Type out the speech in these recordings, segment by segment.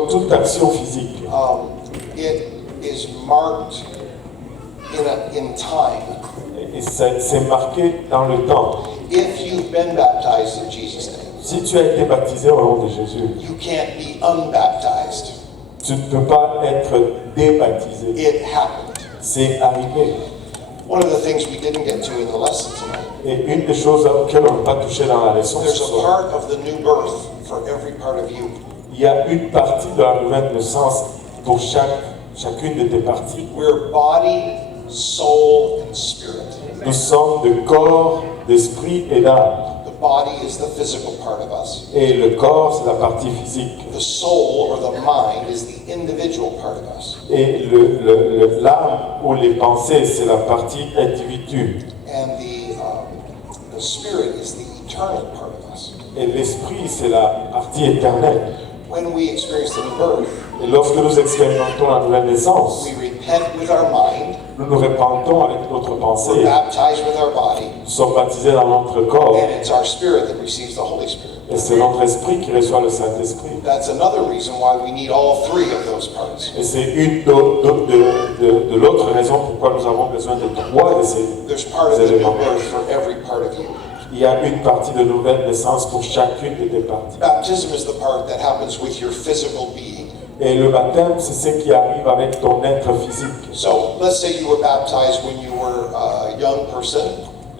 comme toute action physique. It is marked in time. Et c'est marqué dans le temps. If you've been baptized in Jesus' name, Si tu as été baptisé au nom de Jésus, you can't be unbaptized. tu ne peux pas être débaptisé. It happened. C'est arrivé. One of the things we didn't get to in the lesson tonight, Et une des choses auxquelles on n'a pas touché dans la leçon, there's a part of the new birth for every part of you. il y a une partie de la nouvelle naissance pour chacune de tes parties. We're body, soul, and spirit. Nous sommes de corps, d'esprit et d'âme. The body is the physical part of us. Et le corps, c'est la partie physique. The soul or the mind is the individual part of us. Et l'âme ou les pensées, c'est la partie individu. And the spirit is the eternal part of us. Et l'esprit, c'est la partie éternelle. When we experience the new birth, Et lorsque nous expérimentons la nouvelle naissance, we repent with our mind, nous nous répandons avec notre we're pensée. baptized with our body, Nous sommes baptisés dans notre corps. and it's our spirit that receives the Holy Spirit. Et c'est notre esprit qui reçoit le Saint-Esprit. That's another reason why we need all three of those parts. Et c'est une de l'autre raison pourquoi nous avons besoin de trois de ces There's part of the new éléments. birth for every part of you. Il y a une partie de nouvelle naissance pour chacune de tes parties. Baptism is the part that happens with your physical being. Et le baptême, c'est ce qui arrive avec ton être physique. So let's say you were baptized when you were a young person.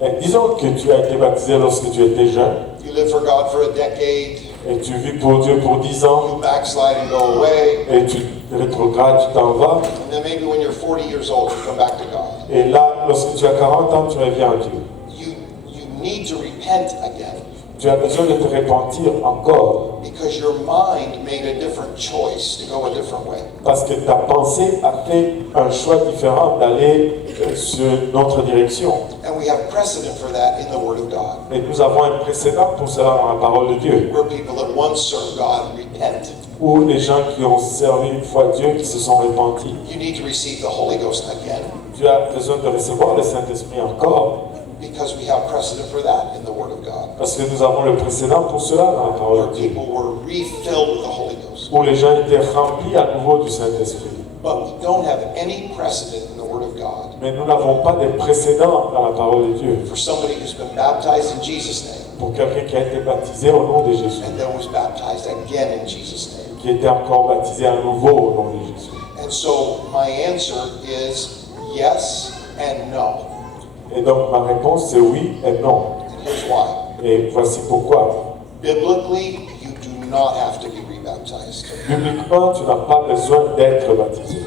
Et disons que tu as été baptisé lorsque tu étais jeune You lived for God for a decade. et tu vis pour Dieu pour 10 ans You backslide and go away. et tu rétrogrades, tu t'en vas. And then maybe when you're 40 years old, you come back to God. Et là, lorsque tu as 40 ans, tu reviens à Dieu. You need to repent again Tu as besoin de te repentir encore because your mind made a different choice to go a different way. parce que ta pensée a fait un choix différent d'aller sur notre direction. And we have precedent for that in the Word of God, Et nous avons un précédent pour cela dans la parole de Dieu, where people that once served God repent. où les gens qui ont servi une fois Dieu, qui se sont repentis. You need to receive the Holy Ghost again Tu as besoin de recevoir le Saint-Esprit encore because we have precedent for that in the Word of God, parce que nous avons le précédent pour cela dans la parole where de Dieu, people were refilled with the Holy Ghost. où les gens étaient remplis à nouveau du Saint-Esprit. But we don't have any precedent in the Word of God Mais nous n'avons pas de précédent dans la parole de Dieu for somebody who's been baptized in Jesus' name pour quelqu'un qui a été baptisé au nom de Jésus, and then was baptized again in Jesus' name. qui était encore baptisé à nouveau au nom de Jésus. And so my answer is yes and no. Et donc ma réponse c'est oui et non. And here's why. Et voici pourquoi. Biblically, you do not have to be rebaptized. Bibliquement, tu n'as pas besoin d'être baptisé.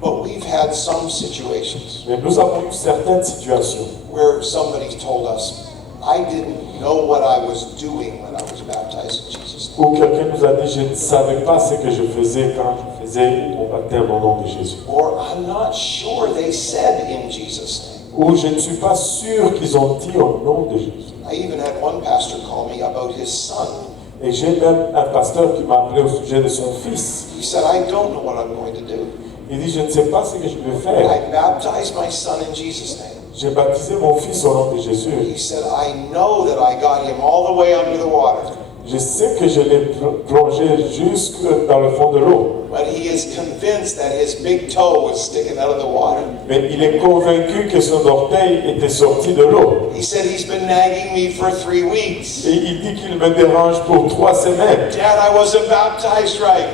But we've had some situations Mais nous avons eu certaines situations where somebody told us, I didn't know what I was doing when I was baptized in Jesus' name. où quelqu'un nous a dit je ne savais pas ce que je faisais quand je faisais mon baptême au nom de Jésus. Or I'm not sure they said in Jesus' name. Ou je ne suis pas sûr qu'ils ont dit au nom de Jésus. I even had one pastor call me about his son. Et j'ai même un pasteur qui m'a appelé au sujet de son fils. He said, I don't know what I'm going to do. Il dit je ne sais pas ce que je vais faire. I baptized my son in Jesus' name. J'ai baptisé mon fils au nom de Jésus. He said, I know that I got him all the way under the water. Je sais que je l'ai plongé jusque dans le fond de l'eau. But he is convinced that his big toe was sticking out of the water. Mais il est convaincu que son orteil était sorti de l'eau. He said he's been nagging me for 3 weeks. Et il dit qu'il me dérange pour 3 semaines. Dad, I wasn't baptized right.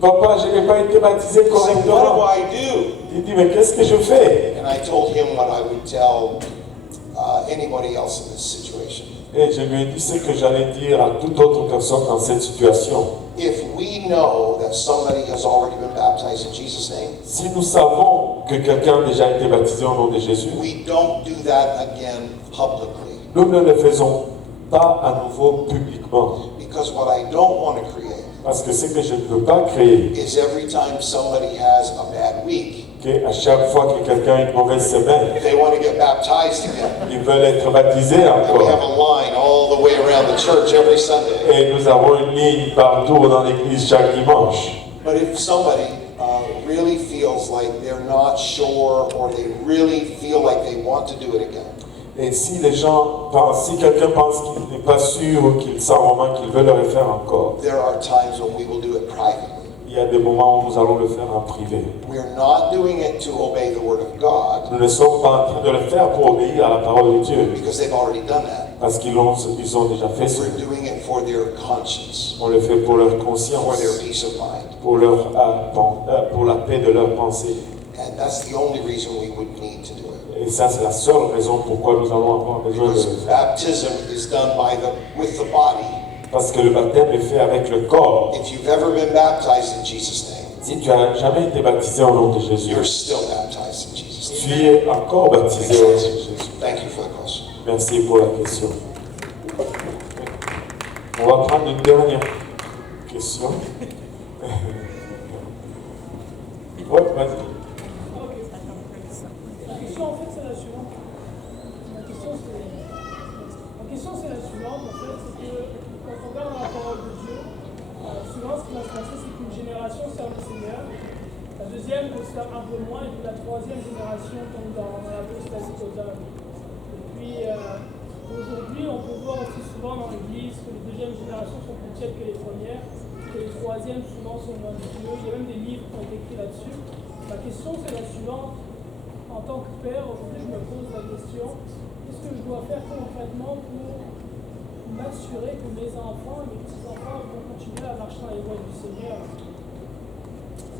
Papa, je n'ai pas été baptisé He said, what do correctement. I do? Il dit, mais qu'est-ce que je fais? And I told him what I would tell anybody else in this situation. Et je lui ai dit ce que j'allais dire à toute autre personne dans cette situation. If we know that somebody has already been baptized in Jesus' name, Si nous savons que quelqu'un a déjà été baptisé au nom de Jésus, we don't do that again publicly. nous ne le faisons pas à nouveau publiquement. Because what I don't want to create Parce que ce que je ne veux pas créer, is every time somebody has a bad week, qu'à chaque fois que quelqu'un a une mauvaise semaine, they want to get baptized again. ils veulent être baptisés And we have encore. a line all the way around the church every Sunday. Et nous avons une ligne partout dans l'église chaque dimanche. But if somebody really feels like they're not sure or they really feel like they want to do it again, Et si les gens pensent, si quelqu'un pense qu'il n'est pas sûr ou qu'il sent vraiment qu'il veut le refaire encore, there are times when we will do it privately. il Il y a des moments où nous allons le faire en privé. We are not doing it to obey the Word of God, Nous ne sommes pas en train de le faire pour obéir à la parole de Dieu, because they've already done that. parce qu'ils ont déjà fait ça. We're doing it for their conscience, On le fait pour leur for their conscience, peace of mind. pour la paix de leur pensée. And that's the only reason we would need to do it. Et ça, c'est la seule raison pourquoi nous allons avoir besoin de le Because faire. baptism is done with the body. Parce que le baptême est fait avec le corps. If you've ever been baptized in Jesus' name, Si tu n'as jamais été baptisé au nom de Jésus, you're still baptized in Jesus' name. tu es encore baptisé au nom de Jésus. Thank you for the question. Merci pour la question. On va prendre une dernière question. Ouais, vas-y. La question, en fait, c'est la suivante. La question, c'est la suivante, en fait, c'est que quand on regarde la parole de Dieu, souvent, ce qui va se passer, c'est qu'une génération sert le Seigneur, la deuxième le sert un peu moins, et puis la troisième génération tombe dans l'apostasie totale. Et puis, aujourd'hui, on peut voir aussi souvent dans l'Église que les deuxièmes générations sont plus tièdes que les premières, que les troisièmes souvent sont moins de Dieu. Il y a même des livres qui ont été écrits là-dessus. Ma question, c'est la suivante. En tant que père, aujourd'hui, je me pose la question, qu'est-ce que je dois faire concrètement pour m'assurer que mes enfants et mes petits-enfants vont continuer à marcher dans les voies du Seigneur?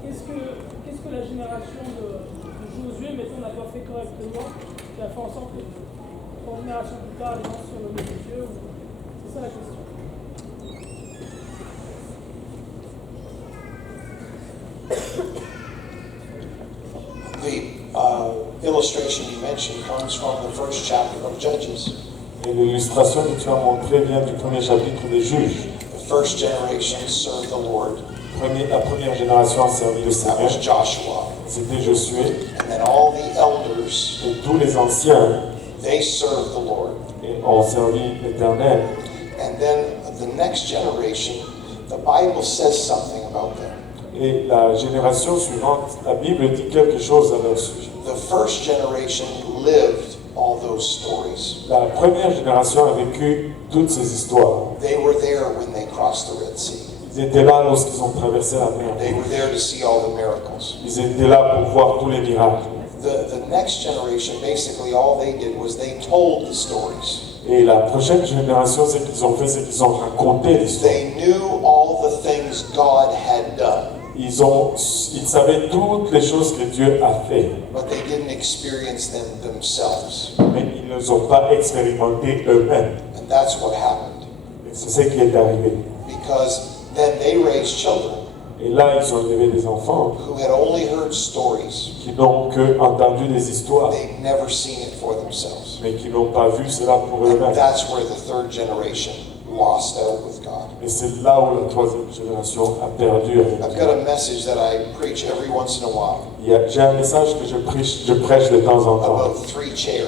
Qu'est-ce que la génération de Josué, mettons, n'a pas fait correctement, qui a fait en sorte que 3 générations plus tard, les gens sont le nom de Dieu? C'est ça la question. The illustration you mentioned comes from the first chapter of Judges. Et l'illustration que tu as montrée vient du premier chapitre des Juges. The first generation served the Lord. La première génération a servi le That Seigneur. was Joshua. C'était Josué. And then all the elders, Et tous les anciens they served the Lord. ont servi l'Éternel. And then the next generation, the Bible says something about them. Et la génération suivante, la Bible dit quelque chose à leur sujet. The first generation lived all those stories. La première génération a vécu toutes ces histoires. They were there when they crossed the Red Sea. Ils étaient là lorsqu'ils ont traversé la mer. They were there to see all the miracles. Ils étaient là pour voir tous les miracles. The next generation, basically all they did was they told the stories. Et la prochaine génération, ce qu'ils ont fait, c'est qu'ils ont raconté l'histoire. They knew all the things God had done, Ils savaient toutes les choses que Dieu a fait, but they didn't experience them themselves. mais ils ne les ont pas expérimentés eux-mêmes. And that's what happened. Et c'est ce qui est arrivé. Because then they raised children Et là, ils ont élevé des enfants who had only heard stories. qui n'ont que entendu des histoires, They'd never seen it for themselves. mais qui n'ont pas vu cela pour And eux-mêmes. that's where the third generation lost out with God. Et c'est là où la troisième génération a perdu avec I've Dieu. got a message that I preach every once in a while J'ai un message que je prêche de temps en temps about 3 chairs.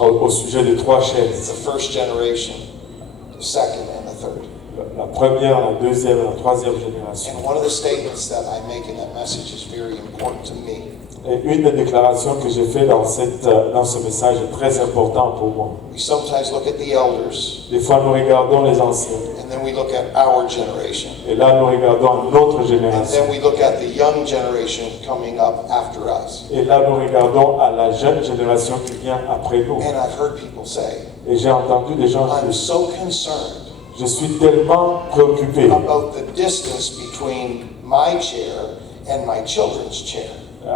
au sujet des 3 chaises. The first generation, the second, and the third. La première, la deuxième et la troisième génération. And one of the statements that I make in that message is very important to me. Et une des déclarations que j'ai faites dans ce message est très importante pour moi. We sometimes look at the elders, Des fois, nous regardons les anciens. and then we look at our generation. Et là, nous regardons notre And génération. then we look at the young generation coming up after us. Et là, nous regardons à la jeune génération qui vient après nous. And I've heard people say, Et j'ai entendu des gens I'm dire, so concerned je suis tellement préoccupé about the distance between my chair and my children's chair.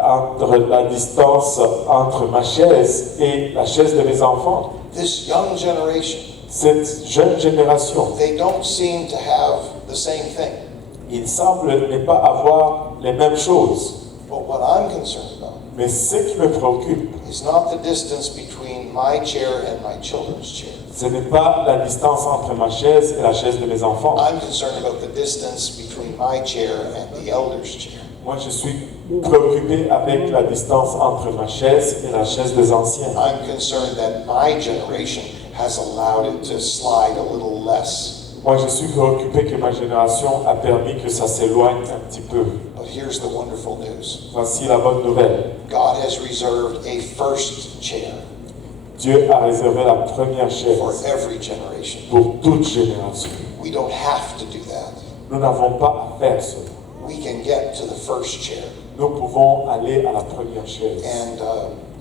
entre la distance entre ma chaise et la chaise de mes enfants. This young generation, Cette jeune génération, they don't seem to have the same thing. il semble ne pas avoir les mêmes choses. But what I'm concerned about Mais ce qui me préoccupe, is not the distance between my chair and my children's chair. ce n'est pas la distance entre ma chaise et la chaise de mes enfants. I'm concerned about the distance between my chair and the elder's chair. Moi, je suis préoccupé avec la distance entre ma chaise et la chaise des anciens. I'm concerned that my generation has allowed it to slide a little less. Moi, je suis préoccupé que ma génération a permis que ça s'éloigne un petit peu. But here's the wonderful news. Voici la bonne nouvelle. God has reserved a first chair Dieu a réservé la première chaise for every generation. pour toute génération. We don't have to do that. Nous n'avons pas à faire cela. we can get to the first chair. nous pouvons aller à la première chaise. And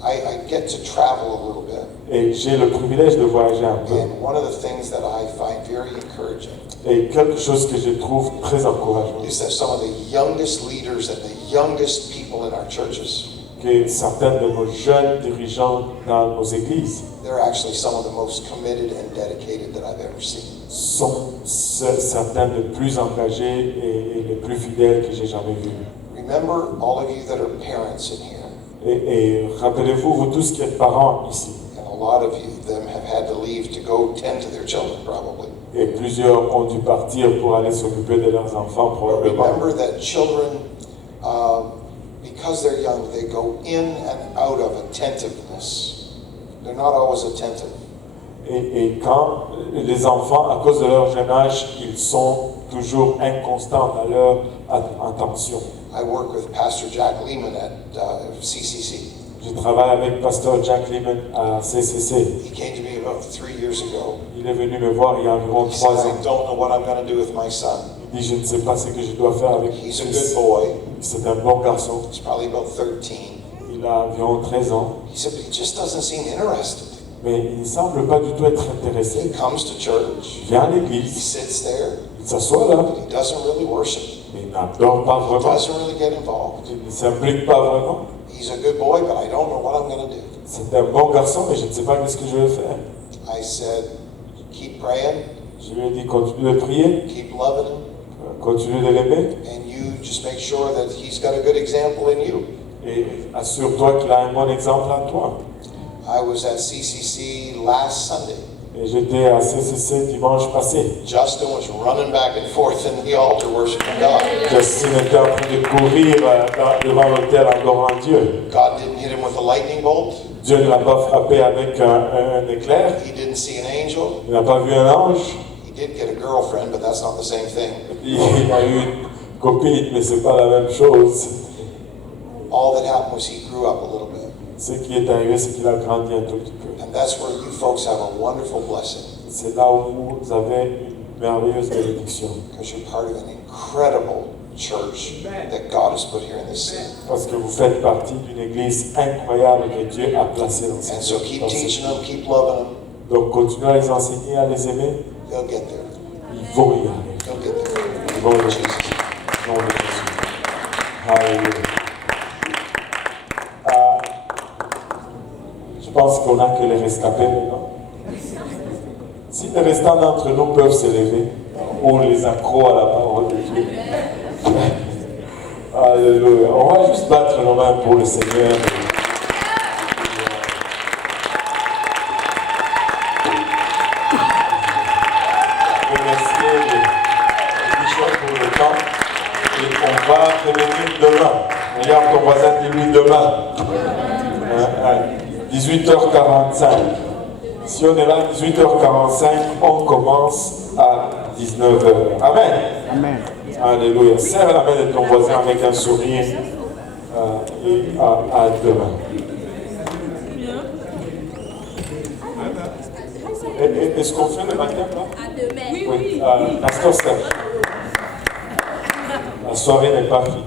I get to travel a little bit. Et j'ai le privilège de voyager un peu. And one of the things that I find very encouraging Et quelque chose que je trouve très encourageant, is that some of the youngest leaders and the youngest people in our churches, que certains de nos jeunes dirigeants dans nos églises they're actually some of the most committed and dedicated that I've ever seen. sont certains des plus engagés et les plus fidèles que j'ai jamais vus. Remember, all of you that are parents in here, Et rappelez-vous, vous tous qui êtes parents ici, and a lot of you them have had to leave to go tend to their children probably. et plusieurs ont dû partir pour aller s'occuper de leurs enfants probablement. Remember that children, because they're young, they go in and out of attentiveness. They're not always attentive. Et quand les enfants, à cause de leur jeune âge, ils sont toujours inconstants dans leur attention. I work with Pastor Jack Lehman at CCC. Je travaille avec Pasteur Jack Lehman à CCC. He came to me about 3 years ago. Il est venu me voir il y a environ He said, 3 I ans. don't know what I'm going to do with my son. Il dit, je ne sais pas ce que je dois faire avec He's a lui. good boy. C'est un bon garçon. He's probably about 13. Il a environ 13 ans. He said, but he just doesn't seem interested. Mais il ne semble pas du tout être He intéressé. comes to church. Il vient à He l'église, sits there. il s'assoit là, But he doesn't really worship. mais il n'adore pas He vraiment. doesn't really get involved. Il ne s'implique pas vraiment. He's a good boy, but I don't know what I'm going to do. C'est un bon garçon, mais je ne sais pas ce que je vais faire. I said, keep praying, Je lui ai dit, continue de prier, keep loving him, continue de l'aimer, and you just make sure that he's got a good example in you. et assure-toi qu'il a un bon exemple en toi. I was at CCC last Sunday. Et j'étais à CCC dimanche passé. Justin was running back and forth in the altar worshiping God. Justin était en train de courir devant l'autel en adorant Dieu. God didn't hit him with a lightning bolt. Dieu ne l'a pas frappé avec un éclair. He didn't see an angel. Il n'a pas vu un ange. He did get a girlfriend, but that's not the same thing. Il a eu une copine, mais c'est pas la même chose. All that happened was he grew up a little bit. Ce qui est arrivé, c'est qu'il a grandi un tout petit peu. And that's where you folks have a wonderful blessing, C'est là où vous avez une merveilleuse bénédiction. because you're part of an incredible church that God has put here in this city. Parce que vous faites partie d'une église incroyable que Dieu a placée dans And cette so keep dans cette- teaching them, keep loving them. Donc continuez à les enseigner, à les aimer. They'll get there. Ils vont y arriver. They'll get there. Ils vont y arriver. Jesus. Au nom de Jésus. Alléluia. Je pense qu'on n'a que les rescapés maintenant. Si les restants d'entre nous peuvent se lever, ou les accros à la parole de Dieu. Alléluia. On va juste battre nos mains pour le Seigneur. Remercier le bishop pour le temps. Et on va revenir demain. Regarde ton voisin, dis-lui demain. 18h45. Si on est là à 18h45, on commence à 19h. Amen. Amen. Alléluia. Serre la main de ton voisin avec un sourire et à demain. Est-ce qu'on fait le baptême là? À demain. Oui. Pasteur Serge. La soirée n'est pas finie.